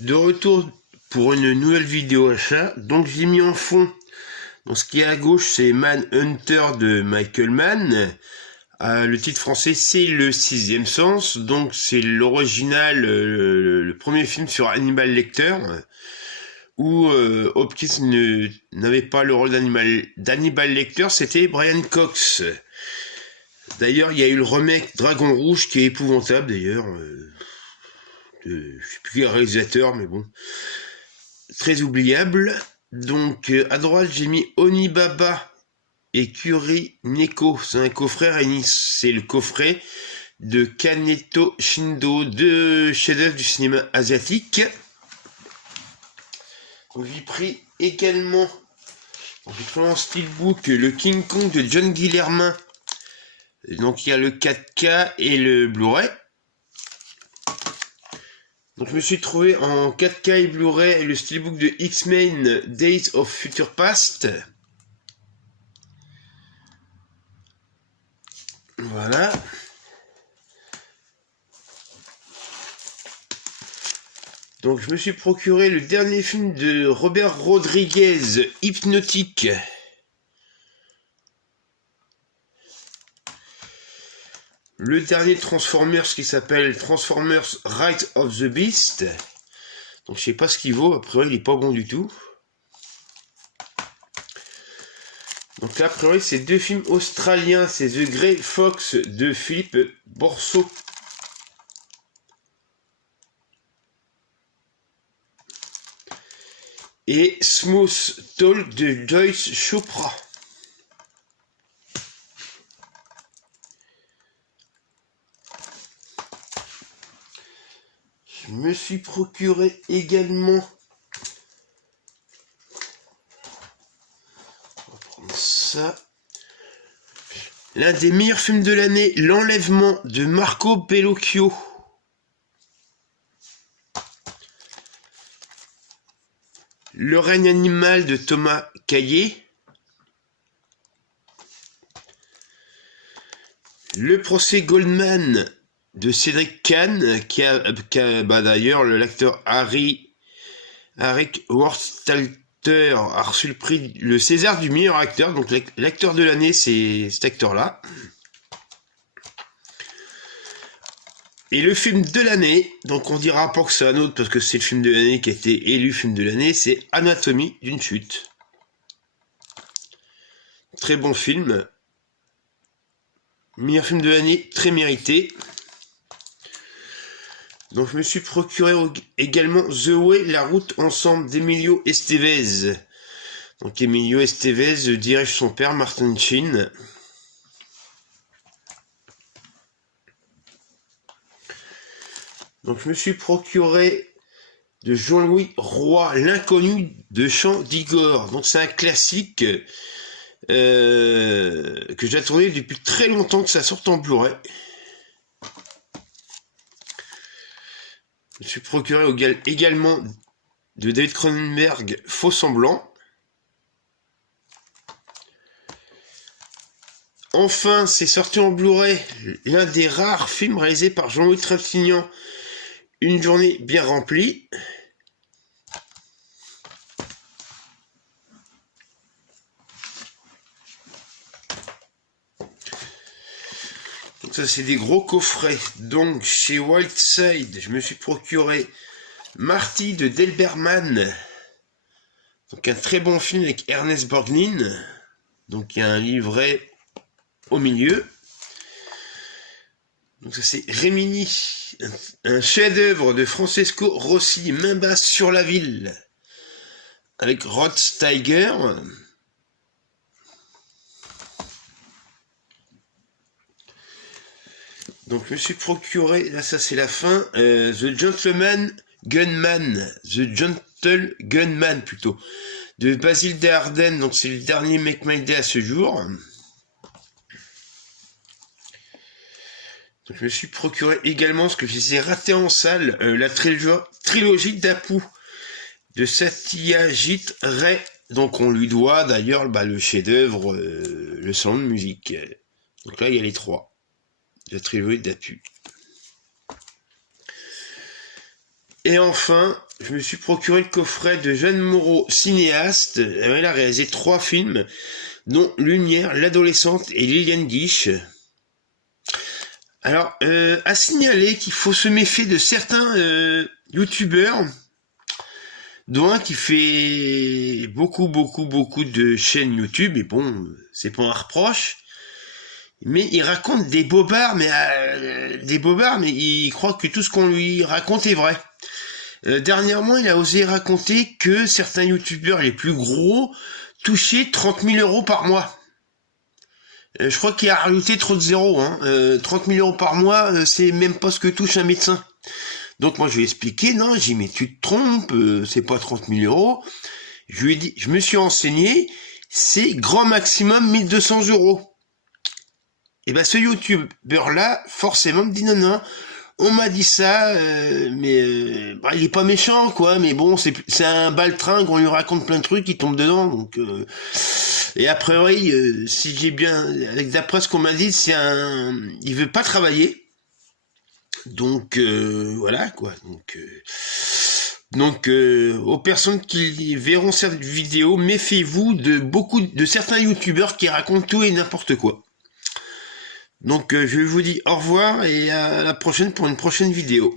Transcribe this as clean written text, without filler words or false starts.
de retour pour une nouvelle vidéo achat. Donc j'ai mis en fond, donc ce qui est à gauche c'est Manhunter de Michael Mann. Le titre français c'est Le Sixième Sens, donc c'est l'original, le premier film sur Hannibal Lecter, où Hopkins n'avait pas le rôle d'Hannibal Lecter, c'était Brian Cox. D'ailleurs il y a eu le remake Dragon Rouge qui est épouvantable d'ailleurs. Je sais plus qui est le réalisateur, mais bon, très oubliable. Donc à droite j'ai mis Onibaba et Kuri Neko, c'est un coffret, c'est le coffret de Kaneto Shindo, deux chefs-d'œuvre du cinéma asiatique. Donc j'ai pris également, j'ai pris en steelbook le King Kong de John Guillermin. Donc il y a le 4K et le Blu-ray. Donc je me suis trouvé en 4K et Blu-ray le steelbook de X-Men Days of Future Past. Voilà. Donc je me suis procuré le dernier film de Robert Rodriguez, Hypnotique. Le dernier Transformers qui s'appelle Transformers Rise of the Beast. Donc je sais pas ce qu'il vaut, a priori il est pas bon du tout. Donc là, a priori c'est deux films australiens, c'est The Grey Fox de Philippe Borso. Et Smooth Talk de Joyce Chopra. Je me suis procuré également, on va prendre ça, l'un des meilleurs films de l'année, L'Enlèvement de Marco Bellocchio. Le règne animal de Thomas Caillet. Le procès Goldman de Cédric Kahn, qui a d'ailleurs l'acteur Harry Worthstalter a reçu le prix, le César du meilleur acteur, donc l'acteur de l'année c'est cet acteur-là. Et le film de l'année, donc on dira pas que c'est un autre parce que c'est le film de l'année qui a été élu film de l'année, c'est Anatomie d'une chute. Très bon film. Meilleur film de l'année, très mérité. Donc je me suis procuré également The Way, la route ensemble d'Emilio Estevez. Donc Emilio Estevez dirige son père Martin Sheen. Donc je me suis procuré de Jean-Louis Roy, L'inconnu de Chant d'Igor. Donc c'est un classique que j'attendais depuis très longtemps que ça sorte en Blu-ray. Je me suis procuré également de David Cronenberg, Faux Semblant. Enfin, c'est sorti en Blu-ray, l'un des rares films réalisés par Jean-Louis Trintignant, Une journée bien remplie. Donc ça c'est des gros coffrets. Donc chez Wildside, je me suis procuré Marty de Delberman. Donc un très bon film avec Ernest Borgnine. Donc il y a un livret au milieu. Donc ça c'est Rémini, un chef-d'œuvre de Francesco Rossi, Main basse sur la ville, avec Rod Steiger. Donc je me suis procuré, là ça c'est la fin, The Gentle Gunman plutôt, de Basile Desardennes, donc c'est le dernier Make My Day à ce jour. Donc, je me suis procuré également, ce que je les ai ratés en salle, la trilogie d'Apu de Satyajit Ray. Donc on lui doit d'ailleurs le chef-d'œuvre, le Salon de musique. Donc là il y a les trois, la trilogie d'Apu. Et enfin, je me suis procuré le coffret de Jeanne Moreau, cinéaste. Elle a réalisé 3 films, dont Lumière, l'adolescente et Liliane Guiche. Alors, à signaler qu'il faut se méfier de certains youtubeurs, dont un qui fait beaucoup de chaînes YouTube, et bon, c'est pas un reproche, mais il raconte des bobards, mais il croit que tout ce qu'on lui raconte est vrai. Dernièrement, il a osé raconter que certains youtubeurs les plus gros touchaient 30 000 € par mois. Je crois qu'il a rajouté trop de zéros. 30 000 € par mois, c'est même pas ce que touche un médecin. Donc moi je lui ai expliqué, non, j'ai dit mais tu te trompes, c'est pas 30 000 €. Je lui ai dit, je me suis renseigné, c'est grand maximum 1 200 €. Et ben ce youtubeur là, forcément me dit non, on m'a dit ça, mais il est pas méchant quoi, mais bon c'est un baltringue, on lui raconte plein de trucs, il tombe dedans, donc et a priori, si j'ai bien, d'après ce qu'on m'a dit, il veut pas travailler. Donc voilà quoi. Donc aux personnes qui verront cette vidéo, méfiez-vous de certains youtubeurs qui racontent tout et n'importe quoi. Donc je vous dis au revoir et à la prochaine pour une prochaine vidéo.